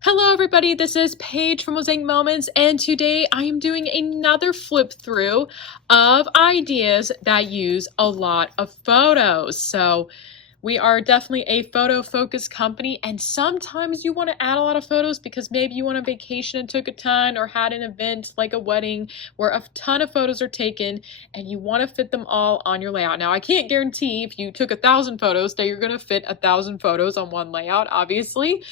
Hello everybody, this is Paige from Mosaic Moments, and today I am doing another flip through of ideas that use a lot of photos. So we are definitely a photo focused company, and sometimes you want to add a lot of photos because maybe you went on vacation and took a ton, or had an event like a wedding where a ton of photos are taken and you want to fit them all on your layout. Now I can't guarantee if you took 1,000 photos that you're going to fit 1,000 photos on one layout, obviously.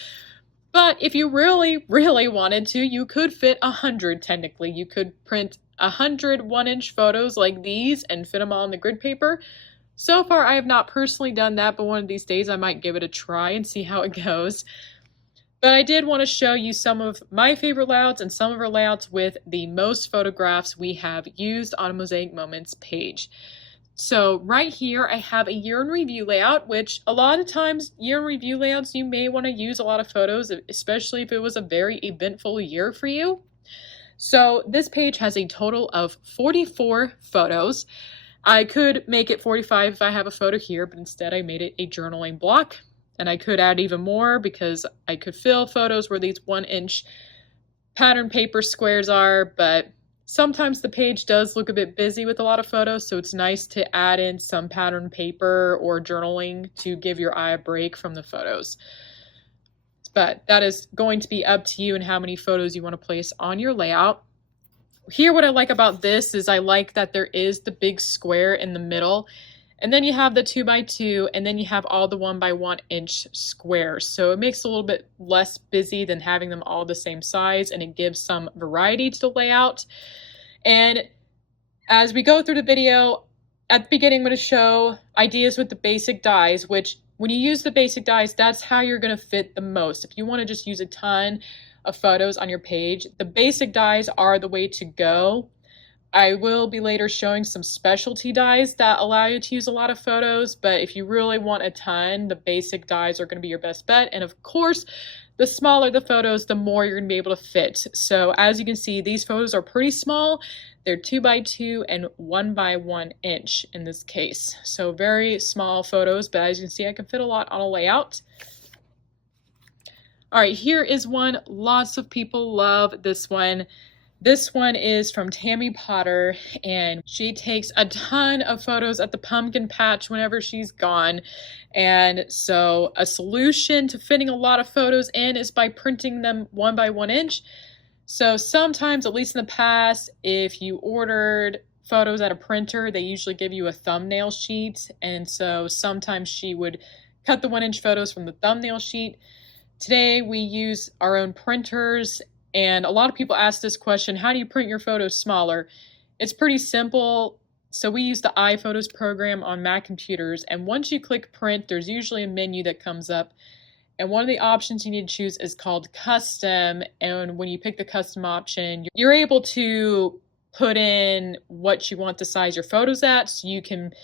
But if you really, really wanted to, you could fit 100 technically. You could print 100 1-inch photos like these and fit them all on the grid paper. So far, I have not personally done that, but one of these days I might give it a try and see how it goes. But I did want to show you some of my favorite layouts and some of our layouts with the most photographs we have used on a Mosaic Moments page. So right here, I have a year in review layout, which a lot of times year in review layouts, you may want to use a lot of photos, especially if it was a very eventful year for you. So this page has a total of 44 photos. I could make it 45 if I have a photo here, but instead I made it a journaling block. And I could add even more because I could fill photos where these 1-inch pattern paper squares are, but sometimes the page does look a bit busy with a lot of photos, so it's nice to add in some pattern paper or journaling to give your eye a break from the photos. But that is going to be up to you and how many photos you want to place on your layout. Here, what I like about this is I like that there is the big square in the middle, and then you have the 2x2, and then you have all the 1x1-inch squares. So it makes it a little bit less busy than having them all the same size, and it gives some variety to the layout. And as we go through the video, at the beginning I'm going to show ideas with the basic dies, which when you use the basic dies, that's how you're going to fit the most. If you want to just use a ton of photos on your page, the basic dies are the way to go. I will be later showing some specialty dies that allow you to use a lot of photos, but if you really want a ton, the basic dies are going to be your best bet. And of course, the smaller the photos, the more you're going to be able to fit. So as you can see, these photos are pretty small. They're 2x2 and 1x1-inch in this case. So very small photos, but as you can see, I can fit a lot on a layout. All right, here is one. Lots of people love this one. This one is from Tammy Potter, and she takes a ton of photos at the pumpkin patch whenever she's gone. And so a solution to fitting a lot of photos in is by printing them 1x1-inch. So sometimes, at least in the past, if you ordered photos at a printer, they usually give you a thumbnail sheet. And so sometimes she would cut the 1-inch photos from the thumbnail sheet. Today we use our own printers. And a lot of people ask this question, how do you print your photos smaller? It's pretty simple. So we use the iPhotos program on Mac computers, and once you click print, there's usually a menu that comes up. And one of the options you need to choose is called custom. And when you pick the custom option, you're able to put in what you want the size your photos at. So you can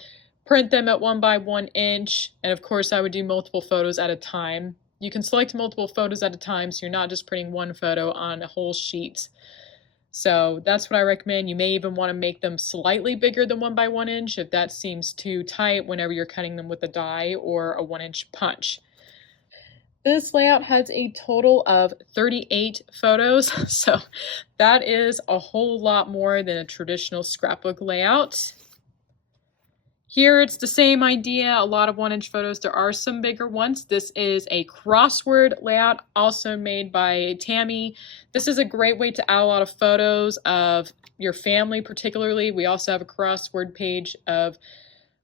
print them at 1x1-inch. And of course, I would do multiple photos at a time. You can select multiple photos at a time, so you're not just printing one photo on a whole sheet. So that's what I recommend. You may even want to make them slightly bigger than 1x1-inch if that seems too tight whenever you're cutting them with a die or a 1-inch punch. This layout has a total of 38 photos, so that is a whole lot more than a traditional scrapbook layout. Here it's the same idea, a lot of 1-inch photos. There are some bigger ones. This is a crossword layout, also made by Tammy. This is a great way to add a lot of photos of your family particularly. We also have a crossword page of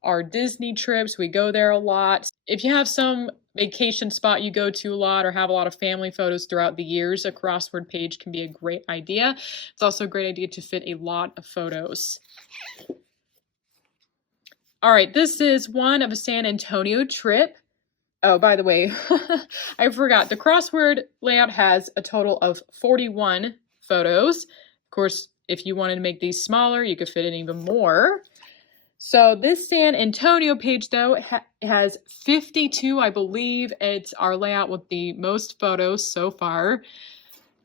our Disney trips. We go there a lot. If you have some vacation spot you go to a lot or have a lot of family photos throughout the years, a crossword page can be a great idea. It's also a great idea to fit a lot of photos. All right, this is one of a San Antonio trip. Oh, by the way, I forgot. The crossword layout has a total of 41 photos. Of course, if you wanted to make these smaller, you could fit in even more. So this San Antonio page, though, has 52, I believe. It's our layout with the most photos so far.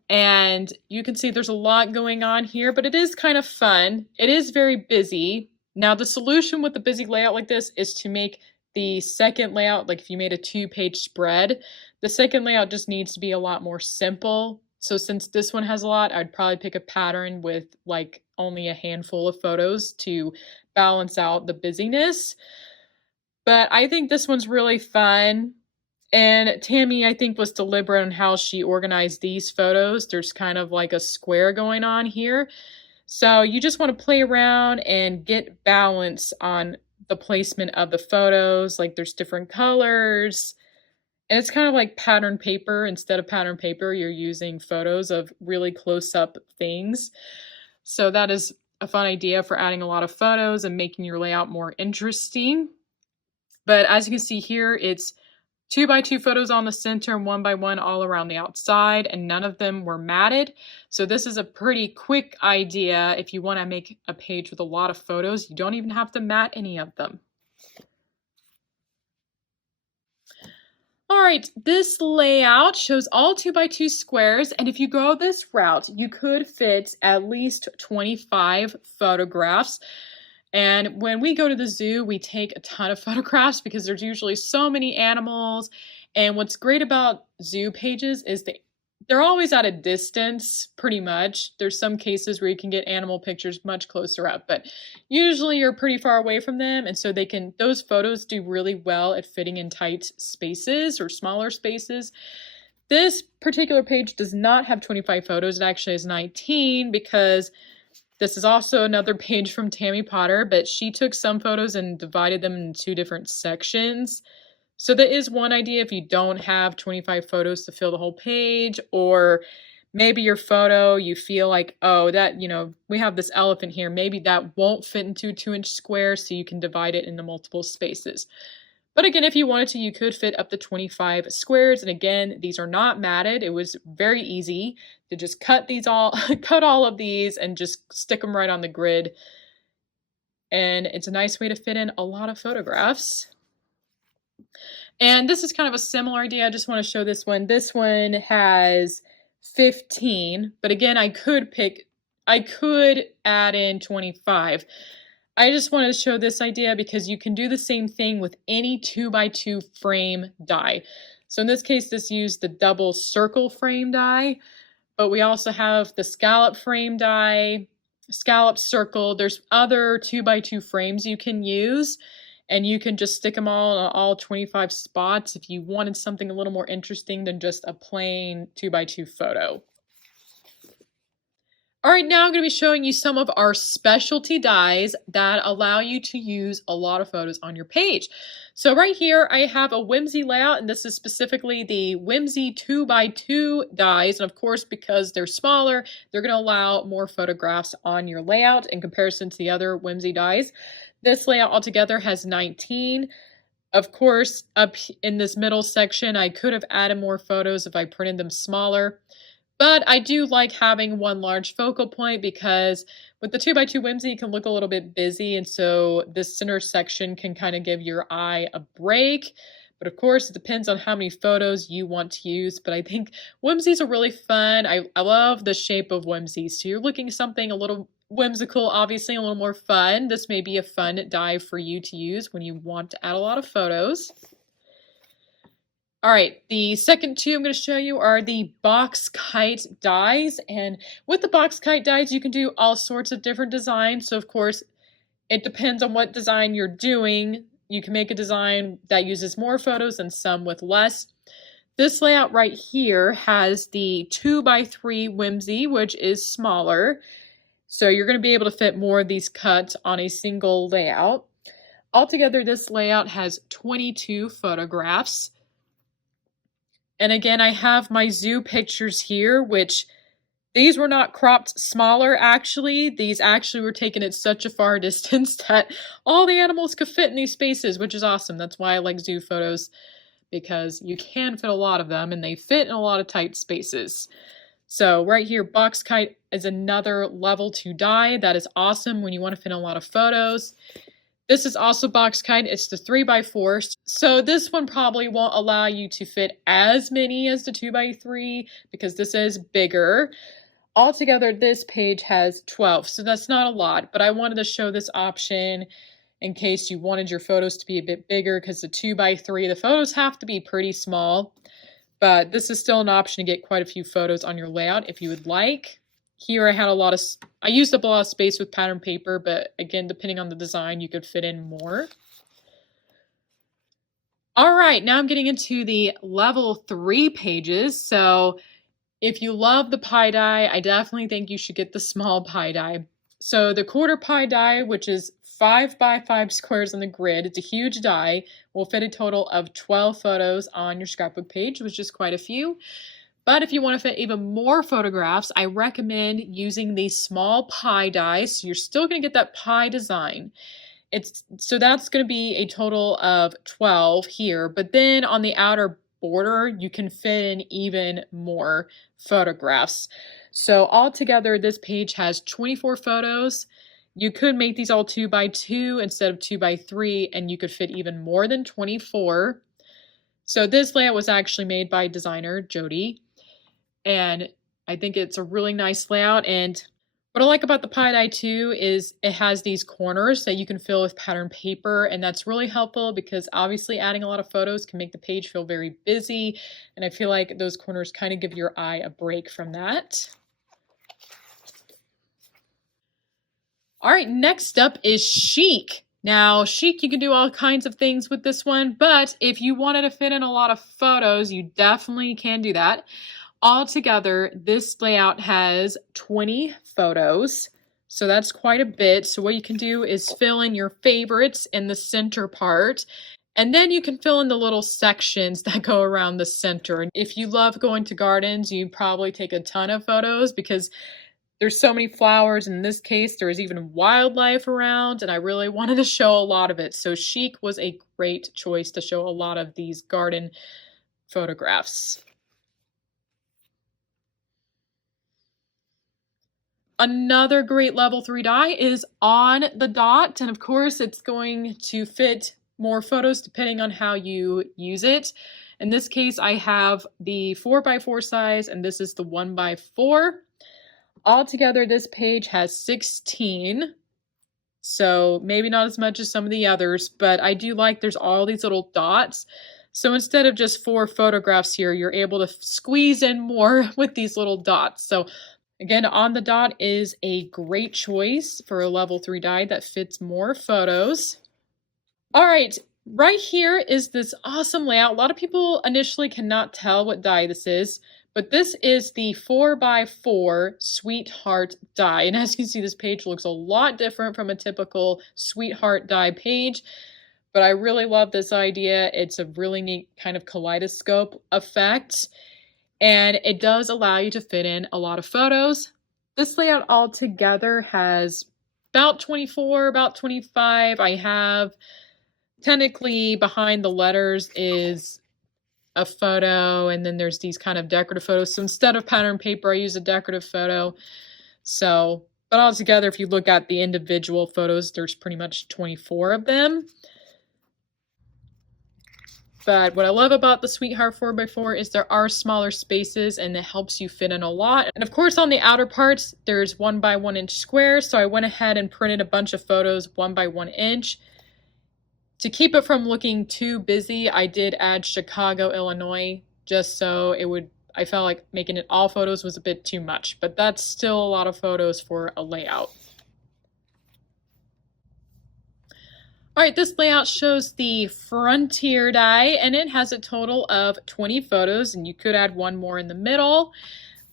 And you can see there's a lot going on here, but it is kind of fun. It is very busy. Now, the solution with the busy layout like this is to make the second layout, like if you made a 2-page spread, the second layout just needs to be a lot more simple. So since this one has a lot, I'd probably pick a pattern with like only a handful of photos to balance out the busyness. But I think this one's really fun. And Tammy, I think, was deliberate on how she organized these photos. There's kind of like a square going on here. So you just want to play around and get balance on the placement of the photos. Like there's different colors. And it's kind of like pattern paper. Instead of pattern paper, you're using photos of really close-up things. So that is a fun idea for adding a lot of photos and making your layout more interesting. But as you can see here, it's 2x2 photos on the center and 1x1 all around the outside, and none of them were matted. So this is a pretty quick idea if you want to make a page with a lot of photos. You don't even have to mat any of them. All right, this layout shows all 2x2 squares, and if you go this route, you could fit at least 25 photographs. And when we go to the zoo, we take a ton of photographs because there's usually so many animals. And what's great about zoo pages is they're always at a distance, pretty much. There's some cases where you can get animal pictures much closer up, but usually you're pretty far away from them. And so those photos do really well at fitting in tight spaces or smaller spaces. This particular page does not have 25 photos. It actually has 19 because this is also another page from Tammy Potter, but she took some photos and divided them into 2 different sections. So that is one idea if you don't have 25 photos to fill the whole page, or maybe your photo, you feel like, oh, that, we have this elephant here. Maybe that won't fit into 2-inch squares, so you can divide it into multiple spaces. But again, if you wanted to, you could fit up to 25 squares. And again, these are not matted. It was very easy to just cut all of these and just stick them right on the grid. And it's a nice way to fit in a lot of photographs. And this is kind of a similar idea. I just want to show this one. This one has 15, but again, I could add in 25. I just wanted to show this idea because you can do the same thing with any 2x2 frame die. So in this case, this used the double circle frame die, but we also have the scallop frame die, scallop circle. There's other 2x2 frames you can use, and you can just stick them all 25 spots if you wanted something a little more interesting than just a plain 2x2 photo. All right, now I'm going to be showing you some of our specialty dies that allow you to use a lot of photos on your page. So right here, I have a Whimsy layout, and this is specifically the Whimsy 2x2 dies. And of course, because they're smaller, they're going to allow more photographs on your layout in comparison to the other Whimsy dies. This layout altogether has 19. Of course, up in this middle section, I could have added more photos if I printed them smaller. But I do like having one large focal point because with the 2x2 Whimsy, it can look a little bit busy. And so this center section can kind of give your eye a break. But of course, it depends on how many photos you want to use. But I think Whimsies are really fun. I love the shape of Whimsies. So you're looking something a little whimsical, obviously a little more fun. This may be a fun die for you to use when you want to add a lot of photos. All right, the second 2 I'm going to show you are the box kite dies. And with the box kite dies, you can do all sorts of different designs. So of course, it depends on what design you're doing. You can make a design that uses more photos and some with less. This layout right here has the 2x3 Whimsy, which is smaller. So you're going to be able to fit more of these cuts on a single layout. Altogether, this layout has 22 photographs. And again, I have my zoo pictures here, which these were not cropped smaller, actually. These actually were taken at such a far distance that all the animals could fit in these spaces, which is awesome. That's why I like zoo photos, because you can fit a lot of them, and they fit in a lot of tight spaces. So right here, box kite is another level 2 die. That is awesome when you want to fit in a lot of photos. This is also box kite. It's the 3x4. So this one probably won't allow you to fit as many as the 2x3 because this is bigger. Altogether, this page has 12, so that's not a lot, but I wanted to show this option in case you wanted your photos to be a bit bigger, because the 2x3, the photos have to be pretty small. But this is still an option to get quite a few photos on your layout if you would like. Here I used up a lot of space with pattern paper, but again, depending on the design, you could fit in more. All right, now I'm getting into the level 3 pages. So if you love the pie die, I definitely think you should get the small pie die. So the quarter pie die, which is 5x5 squares on the grid, it's a huge die, will fit a total of 12 photos on your scrapbook page, which is quite a few. But if you want to fit even more photographs, I recommend using the small pie die, so you're still going to get that pie design. So that's going to be a total of 12 here, but then on the outer border, you can fit in even more photographs. So altogether, this page has 24 photos. You could make these all 2x2 instead of 2x3, and you could fit even more than 24. So this layout was actually made by designer Jody, and I think it's a really nice layout. And what I like about the pie die too is it has these corners that you can fill with pattern paper, and that's really helpful because obviously adding a lot of photos can make the page feel very busy, and I feel like those corners kind of give your eye a break from that. All right, next up is Chic. Now, Chic, you can do all kinds of things with this one, but if you wanted to fit in a lot of photos, you definitely can do that. Altogether, this layout has 20 photos, so that's quite a bit. So what you can do is fill in your favorites in the center part, and then you can fill in the little sections that go around the center. And if you love going to gardens, you probably take a ton of photos because there's so many flowers. In this case, there's even wildlife around, and I really wanted to show a lot of it. So Chic was a great choice to show a lot of these garden photographs. Another great level 3 die is On the Dot, and of course it's going to fit more photos depending on how you use it. In this case, I have the 4x4 size, and this is the 1x4. Altogether, this page has 16, so maybe not as much as some of the others, but I do like there's all these little dots. So instead of just 4 photographs here, you're able to squeeze in more with these little dots. So again, On the Dot is a great choice for a level 3 die that fits more photos. All right, right here is this awesome layout. A lot of people initially cannot tell what die this is, but this is the 4x4 Sweetheart die. And as you can see, this page looks a lot different from a typical Sweetheart die page, but I really love this idea. It's a really neat kind of kaleidoscope effect, and it does allow you to fit in a lot of photos. This layout altogether has about 24, about 25. I have technically behind the letters is a photo, and then there's these kind of decorative photos. So instead of pattern paper, I use a decorative photo. So, but altogether, if you look at the individual photos, there's pretty much 24 of them. But what I love about the Sweetheart 4x4 is there are smaller spaces, and it helps you fit in a lot. And of course, on the outer parts, there's 1x1 inch squares. So I went ahead and printed a bunch of photos 1x1 inch. To keep it from looking too busy, I did add Chicago, Illinois, just so I felt like making it all photos was a bit too much, but that's still a lot of photos for a layout. All right, this layout shows the Frontier die, and it has a total of 20 photos, and you could add one more in the middle,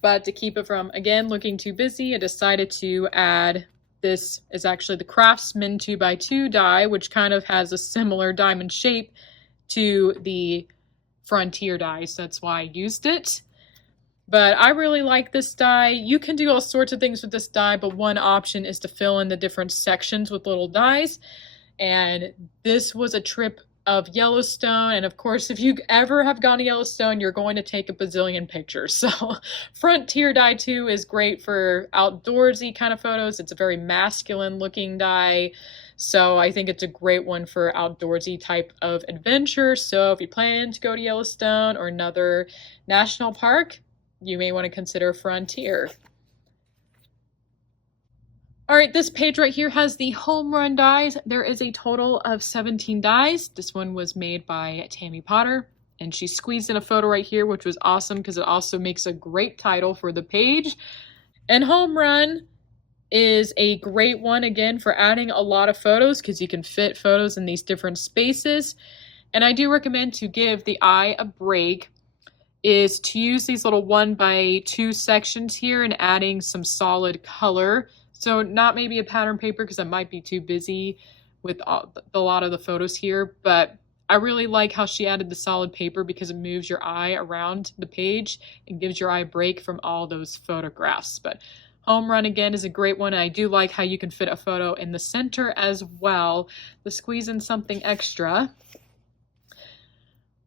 but to keep it from, again, looking too busy, I decided to add, this is actually the Craftsman 2x2 die, which kind of has a similar diamond shape to the Frontier die, so that's why I used it. But I really like this die. You can do all sorts of things with this die, but one option is to fill in the different sections with little dies. And this was a trip of Yellowstone, and of course, if you ever have gone to Yellowstone, you're going to take a bazillion pictures. So Frontier die 2 is great for outdoorsy kind of photos. It's a very masculine looking die, so I think it's a great one for outdoorsy type of adventure. So if you plan to go to Yellowstone or another national park, you may want to consider Frontier. All right, this page right here has the home run dies. There is a total of 17 dies. This one was made by Tammy Potter, and she squeezed in a photo right here, which was awesome because it also makes a great title for the page. And home run is a great one, again, for adding a lot of photos because you can fit photos in these different spaces. And I do recommend to give the eye a break is to use these little 1x2 sections here and adding some solid color. So not maybe a pattern paper because I might be too busy with a lot of the photos here, but I really like how she added the solid paper because it moves your eye around the page and gives your eye a break from all those photographs. But home run again is a great one. And I do like how you can fit a photo in the center as well to squeeze in something extra.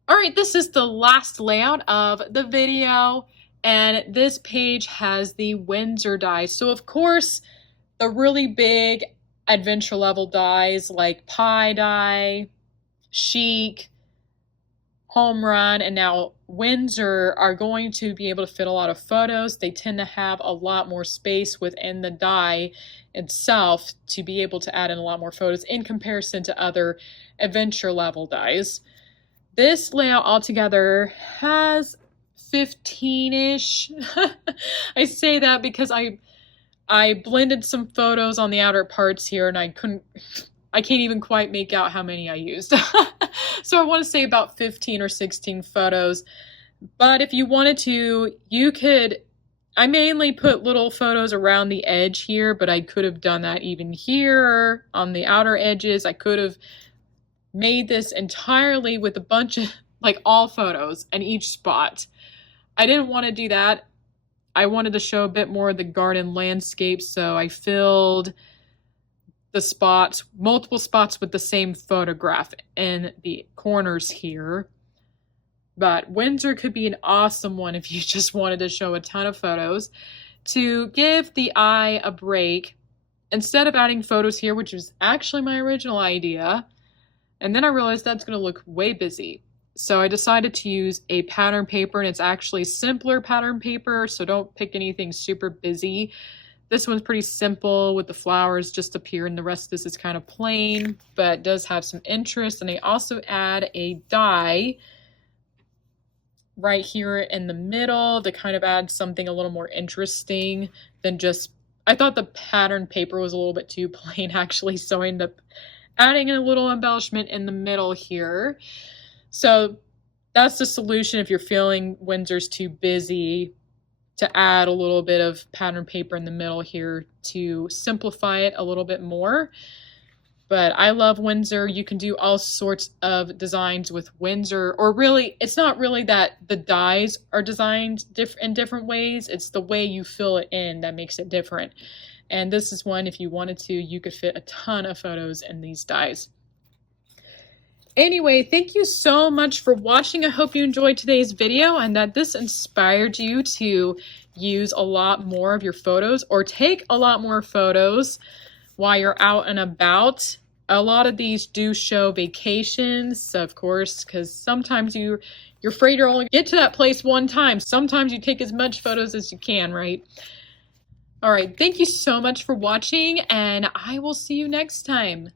All right, this is the last layout of the video, and this page has the Windsor Die. So of course, the really big adventure level dies like Paije Die, Chic, Home Run, and now Windsor are going to be able to fit a lot of photos. They tend to have a lot more space within the die itself to be able to add in a lot more photos in comparison to other adventure level dies. This layout altogether has 15-ish. I say that because I blended some photos on the outer parts here and I can't even quite make out how many I used. So I want to say about 15 or 16 photos. But if you wanted to, you could, I mainly put little photos around the edge here, but I could have done that even here on the outer edges. I could have made this entirely with a bunch of, like, all photos in each spot. I didn't want to do that. I wanted to show a bit more of the garden landscape, so I filled the spots, multiple spots with the same photograph in the corners here. But Windsor could be an awesome one if you just wanted to show a ton of photos. To give the eye a break, instead of adding photos here, which was actually my original idea, and then I realized that's going to look way busy. So I decided to use a pattern paper, and it's actually simpler pattern paper, so don't pick anything super busy. This one's pretty simple with the flowers just up here, and the rest of this is kind of plain, but does have some interest. And I also add a die right here in the middle to kind of add something a little more interesting than just, I thought the pattern paper was a little bit too plain actually, so I ended up adding a little embellishment in the middle here. So that's the solution if you're feeling Windsor's too busy, to add a little bit of pattern paper in the middle here to simplify it a little bit more. But I love Windsor. You can do all sorts of designs with Windsor, or really, it's not really that the dies are designed in different ways. It's the way you fill it in that makes it different. And this is one, if you wanted to, you could fit a ton of photos in these dies. Anyway, thank you so much for watching. I hope you enjoyed today's video and that this inspired you to use a lot more of your photos or take a lot more photos while you're out and about. A lot of these do show vacations, of course, because sometimes you're afraid you'll only get to that place one time. Sometimes you take as much photos as you can, right? All right, thank you so much for watching, and I will see you next time.